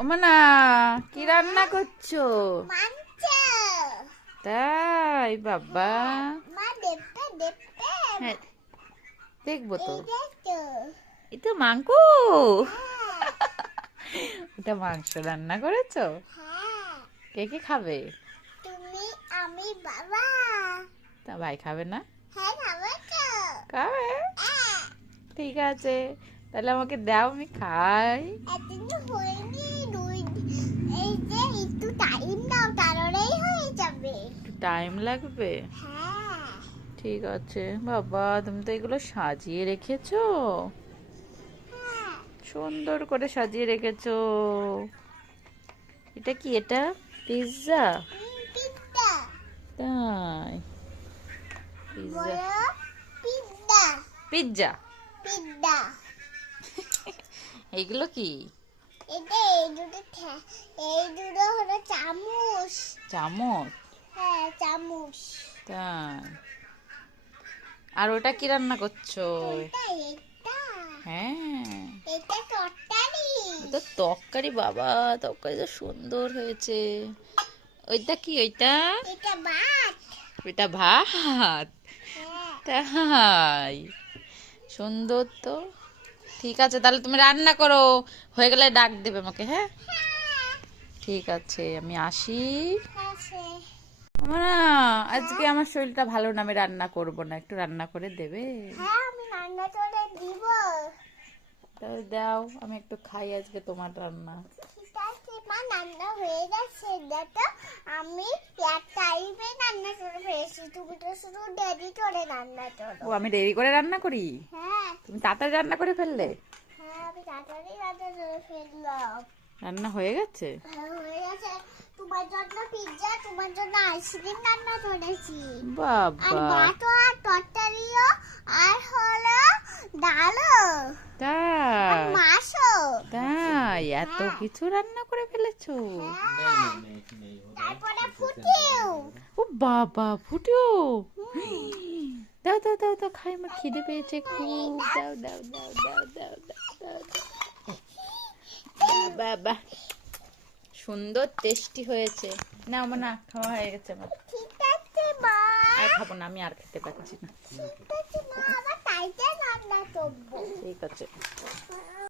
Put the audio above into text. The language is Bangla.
ওমানা কি রান্না করছো? মাংস। তাই বাবা, মা দেখতে দেখতে হ্যাঁ দেখবো তো। এই দেখো। এটা মাংস, হ্যাঁ ওটা মাংস রান্না করেছো? হ্যাঁ, কে কে খাবে? তুমি আমি বাবা। তা ভাই খাবে না? হ্যাঁ খাবে তো। খাবে, হ্যাঁ, ঠিক আছে, তাহলে আমাকে দাও, আমি খাই। এতদিন হয়নি দুই, এই যে একটু টাইম দাও তাহলেই হয়ে যাবে। একটু টাইম লাগবে, হ্যাঁ ঠিক আছে। বাবা তুমি তো এগুলো সাজিয়ে রেখেছো, হ্যাঁ, সুন্দর করে সাজিয়ে রেখেছো। এটা কি, এটা পিৎজা? পিজ্জা। তাই, পিৎজা, বলো পিজ্জা। পিৎজা। পিজ্জা। এইগুলো কি? এটা এই দুটো হলো চামচ। চামচ? হ্যাঁ চামচ। তাই, আর ওটা কি রান্না করছো? কোনটা এটা? হ্যাঁ, এটা তরকারি। তো তরকারি, বাবা তরকারি তো সুন্দর হয়েছে। ওইটা কি, ওইটা? এটা ভাত। ওইটা ভাত? হ্যাঁ তাই, সুন্দর তো। ঠিক আছে, তাহলে তুমি রান্না করো, হয়ে গেলে ডাক দেবে আমাকে, হ্যাঁ? ঠিক আছে, আমি আসি। আছে। না, আজকে আমার শরীরটা ভালো না, আমি রান্না করব না, একটু রান্না করে দেবে? হ্যাঁ আমি রান্না করে দিব। তাহলে দাও, আমি একটু খাই আজকে তোমার রান্না। ঠিক আছে মা, রান্না হয়ে গেছে দেখো। আমি এক টাইমে রান্না করে ফেলেছি, তুমি তো শুধু দেরি করে রান্না করো। ও, আমি দেরি করে রান্না করি? হ্যাঁ তুমি তাড়াতাড়ি রান্না করে ফেললে? হ্যাঁ, আমি তাড়াতাড়ি রান্না করে ফেললাম। রান্না হয়ে গেছে? হ্যাঁ হয়ে গেছে। তোমার জন্য পিৎজা, তোমার জন্য আইসক্রিম রান্না করেছি। আর বাবা, ভাতও আর তরকারিও, আর হলো ডালও, আর তাই? মাছও। তাই এত হ্যাঁ। কিছু রান্না করে ফেলেছো? হ্যাঁ, তারপরে ফুটিও। ও বাবা, ফুটিও? দাও দাও দাও দাও, খাই, আমার খিদে পেয়েছে খুব, দাও দাও দাও দাও দাও দাও দাও দাও। বাবা, সুন্দর টেস্টি হয়েছে। না আমার, না খাওয়া হয়ে গেছে আমার। ঠিক আছে মা। আর খাবো না, আমি আর খেতে পারছি না। ঠিক আছে মা, আবার তাইতে রান্না করবো। ঠিক আছে।